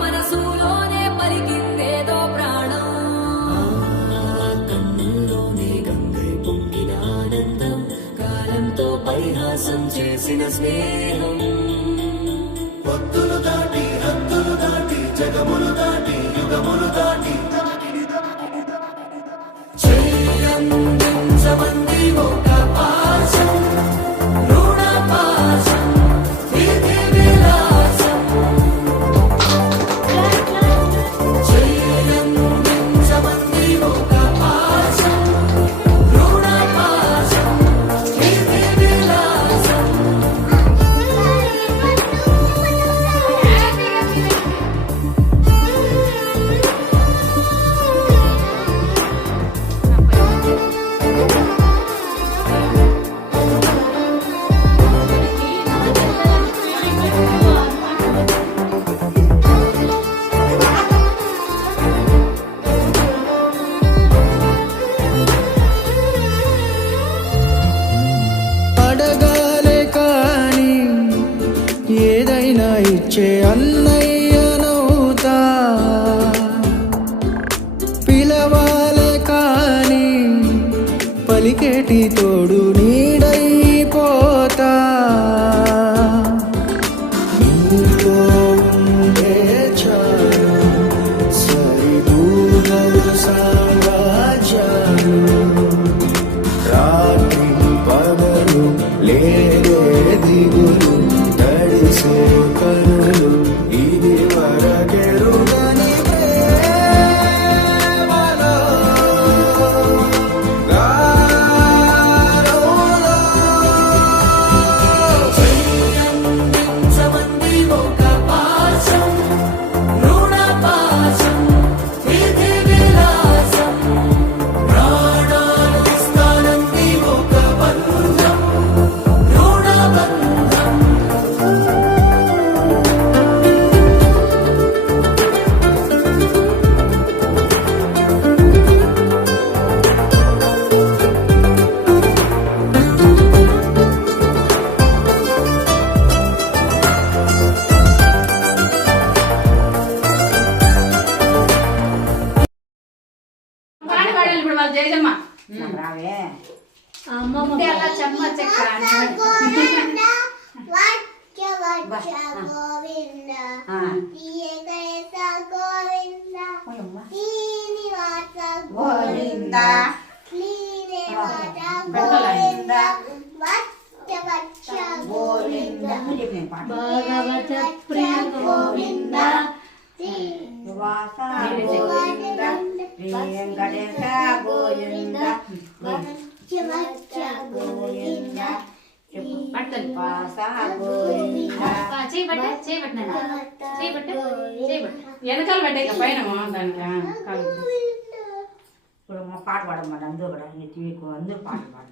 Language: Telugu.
మనసులోనే పలికిందేదో ప్రాణం కన్నుల్లోనే గంగై పొంగిన ఆనందం కాలంతో పరిహాసం చేసిన స్నేహం పొత్తులు దాటి హద్దులు దాటి జగములు దాటి యుగములు దాటి చెయ్యందించమంది ఒక పాశం రుణ పాశం విధి విలాసం చెయ్యందించమంది ఒక పాశం రుణ పాశం విధి విలాసం అడగాలే కాని ఏదైనా ఇచ్చే అన్నయ్యనవుతా పిలవాలే కాని పలికేటి తోడు నీడైపోతా నీతో ఉండే చాలు సరిదూగలు సామ్రాజ్యాలు రాత్రి పగలు లేదే దిగులు తడిసే కనులు ఇది వరకెరుగని ప్రేమలో గారోలో చెయ్యందించమంది ఒక పాశం రుణ పాశం విధి విలాసం ప్రాణాలు ఇస్తానంది ఒక బంధం రుణ బంధం ఇప్పుడు వాళ్ళు జయజమ్మ రావే అలా చెమ్మ చెక్క గోవిందా భగవత ప్రియ గోవింద వెంకటేశ గోవింద పట్టలు వాస గోవింద వెనకాల పెట్టే పైన దానికి కాలు ఇప్పుడు మా పాట పాడమాట అందరూ కూడా మీకు అందరూ పాట పాడు